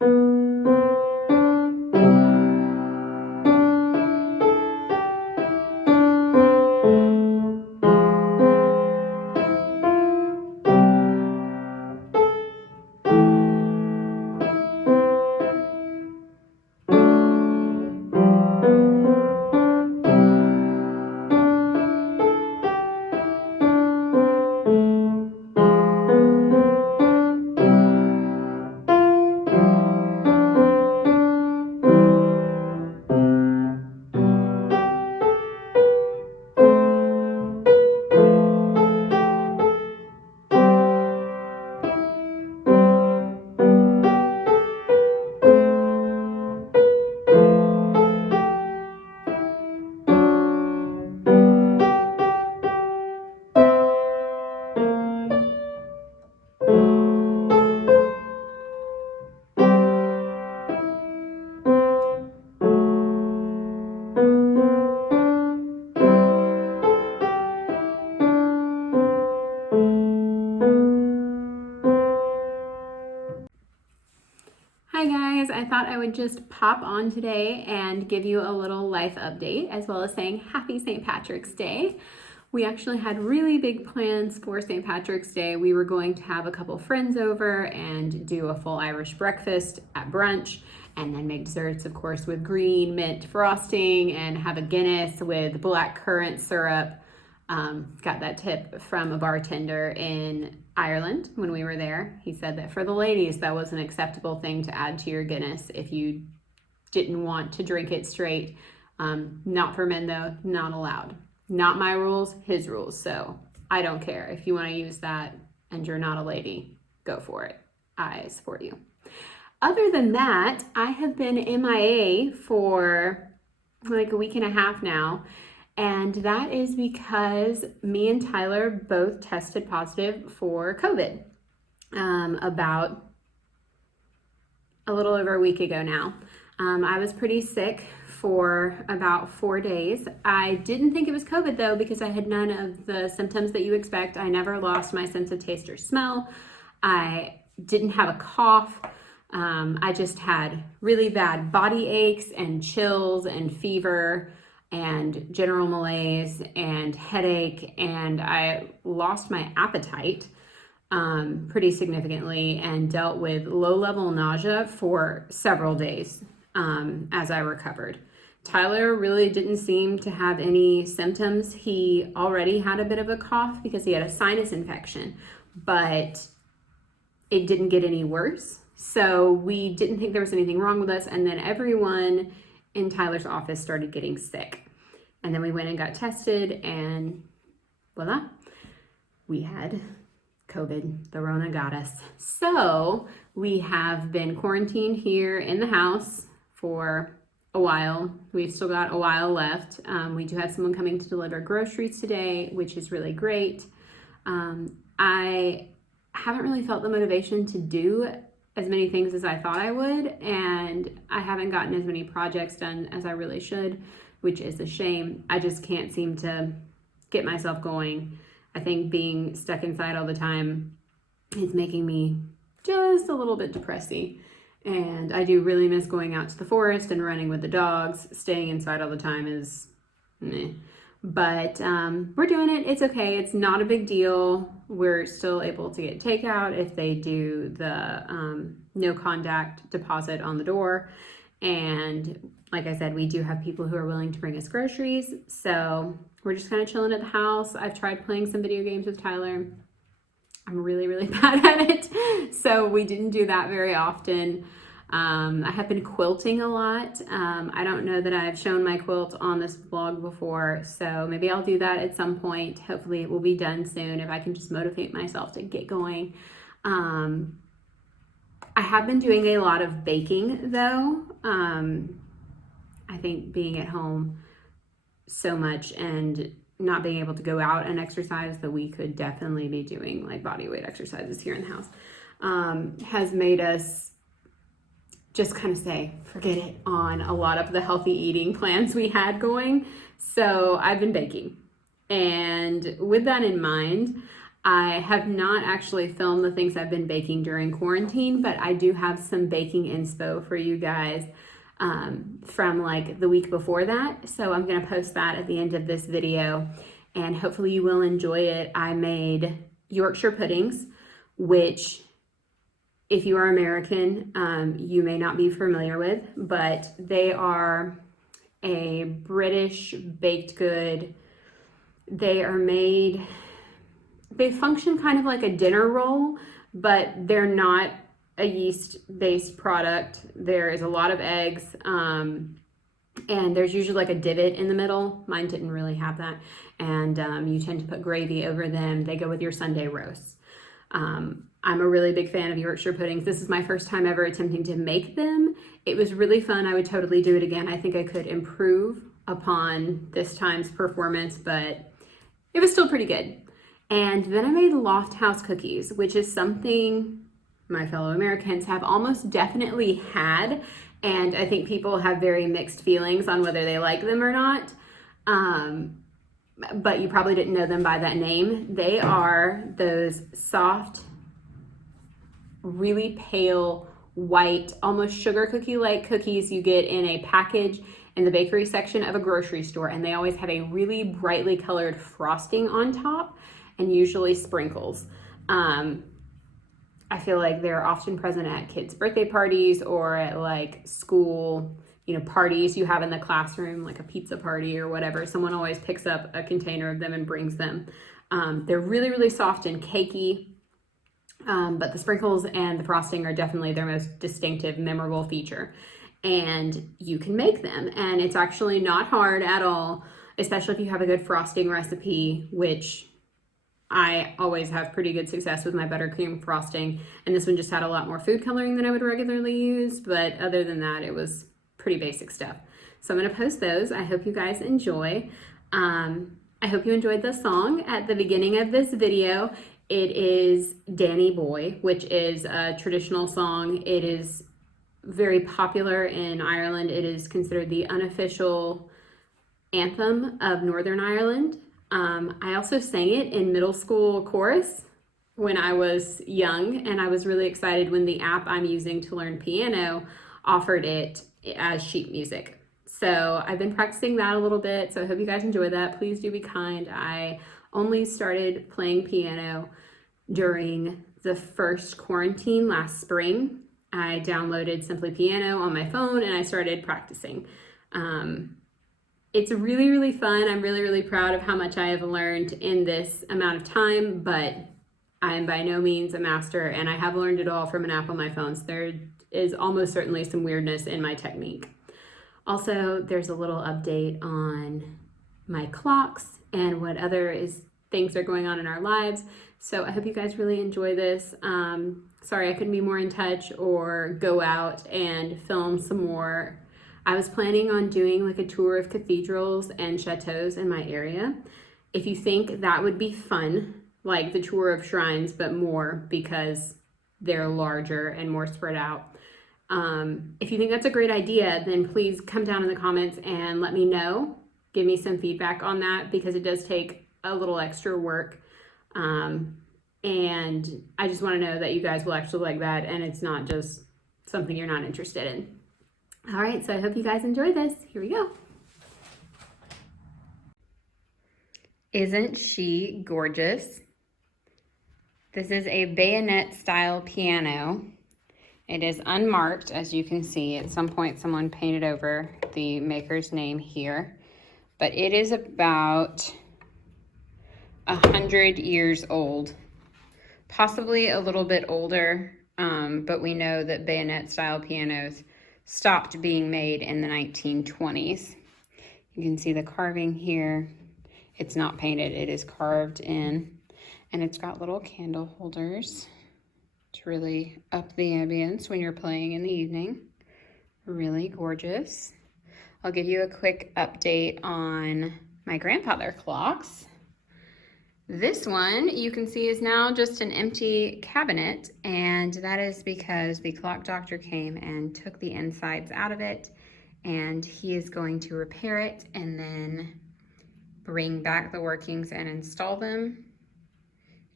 Hi guys, I thought I would just pop on today and give you a little life update as well as saying happy St. Patrick's Day. We actually had really big plans for St. Patrick's Day. We were going to have a couple friends over and do a full Irish breakfast at brunch and then make desserts, of course, with green mint frosting and have a Guinness with black currant syrup. Got that tip from a bartender in Ireland when we were there. He said that for the ladies, that was an acceptable thing to add to your Guinness if you didn't want to drink it straight. Not for men though, not allowed. Not my rules, his rules. So I don't care. If you want to use that and you're not a lady, go for it. I support you. Other than that, I have been MIA for like a week and a half now. And that is because me and Tyler both tested positive for COVID about a little over a week ago now. I was pretty sick for about 4 days. I didn't think it was COVID though, because I had none of the symptoms that you expect. I never lost my sense of taste or smell. I didn't have a cough. I just had really bad body aches and chills and fever and general malaise and headache, and I lost my appetite pretty significantly and dealt with low-level nausea for several days as I recovered. Tyler really didn't seem to have any symptoms. He already had a bit of a cough because he had a sinus infection, but it didn't get any worse. So we didn't think there was anything wrong with us, and then everyone in Tyler's office started getting sick. And then we went and got tested and voila, we had COVID. The Rona got us. So we have been quarantined here in the house for a while. We've still got a while left. We do have someone coming to deliver groceries today, which is really great. I haven't really felt the motivation to do as many things as I thought I would, and I haven't gotten as many projects done as I really should, which is a shame. I just can't seem to get myself going. I think being stuck inside all the time is making me just a little bit depressy, and I do really miss going out to the forest and running with the dogs. Staying inside all the time is meh. But we're doing it. It's okay. It's not a big deal. We're still able to get takeout if they do the no contact deposit on the door. And like I said, we do have people who are willing to bring us groceries. So we're just kind of chilling at the house. I've tried playing some video games with Tyler. I'm really, really bad at it. So we didn't do that very often. I have been quilting a lot. I don't know that I've shown my quilt on this vlog before, so maybe I'll do that at some point. Hopefully it will be done soon if I can just motivate myself to get going. I have been doing a lot of baking though. I think being at home so much and not being able to go out and exercise, that we could definitely be doing like body weight exercises here in the house, has made us just kind of say, forget it on a lot of the healthy eating plans we had going. So I've been baking. And with that in mind, I have not actually filmed the things I've been baking during quarantine, but I do have some baking inspo for you guys from like the week before that. So I'm going to post that at the end of this video, and hopefully you will enjoy it. I made Yorkshire puddings, which if you are American, you may not be familiar with, but they are a British baked good. They are made, they function kind of like a dinner roll, but they're not a yeast-based product. There is a lot of eggs, and there's usually like a divot in the middle. Mine didn't really have that. And you tend to put gravy over them. They go with your Sunday roasts. I'm a really big fan of Yorkshire puddings. This is my first time ever attempting to make them. It was really fun. I would totally do it again. I think I could improve upon this time's performance, but it was still pretty good. And then I made Loft House cookies, which is something my fellow Americans have almost definitely had. And I think people have very mixed feelings on whether they like them or not. But you probably didn't know them by that name. They are those soft, really pale, white, almost sugar cookie-like cookies you get in a package in the bakery section of a grocery store. And they always have a really brightly colored frosting on top and usually sprinkles. I feel like they're often present at kids' birthday parties or at like school, parties you have in the classroom, like a pizza party or whatever. Someone always picks up a container of them and brings them. They're really, really soft and cakey, but the sprinkles and the frosting are definitely their most distinctive, memorable feature. And you can make them, and it's actually not hard at all, especially if you have a good frosting recipe, which I always have pretty good success with my buttercream frosting. And this one just had a lot more food coloring than I would regularly use, but other than that, it was pretty basic stuff. So I'm going to post those. I hope you guys enjoy. I hope you enjoyed the song at the beginning of this video. It is Danny Boy, which is a traditional song. It is very popular in Ireland. It is considered the unofficial anthem of Northern Ireland. I also sang it in middle school chorus when I was young, and I was really excited when the app I'm using to learn piano offered it as sheet music. So I've been practicing that a little bit, so I hope you guys enjoy that. Please do be kind. I only started playing piano during the first quarantine last spring. I downloaded Simply Piano on my phone and I started practicing. It's really, really fun. I'm really, really proud of how much I have learned in this amount of time, but I am by no means a master, and I have learned it all from an app on my phone. So there is almost certainly some weirdness in my technique. Also, there's a little update on my clocks and what other things are going on in our lives. So I hope you guys really enjoy this. Sorry I couldn't be more in touch or go out and film some more. I was planning on doing like a tour of cathedrals and chateaus in my area. If you think that would be fun, like the tour of shrines, but more because they're larger and more spread out. If you think that's a great idea, then please come down in the comments and let me know. Give me some feedback on that, because it does take a little extra work. And I just want to know that you guys will actually like that and it's not just something you're not interested in. All right, so I hope you guys enjoy this. Here we go. Isn't she gorgeous? This is a bayonet style piano. It is unmarked, as you can see. At some point, someone painted over the maker's name here, but it is about 100 years old, possibly a little bit older, but we know that bayonet style pianos stopped being made in the 1920s. You can see the carving here. It's not painted, it is carved in, and it's got little candle holders to really up the ambience when you're playing in the evening. Really gorgeous. I'll give you a quick update on my grandfather clocks. This one you can see is now just an empty cabinet, and that is because the clock doctor came and took the insides out of it, and he is going to repair it and then bring back the workings and install them.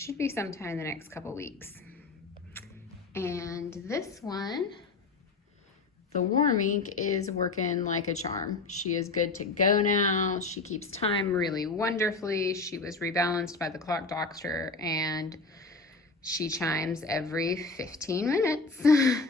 Should be sometime in the next couple weeks. And this one, the Warm Ink, is working like a charm. She is good to go now. She keeps time really wonderfully. She was rebalanced by the clock doctor, and she chimes every 15 minutes.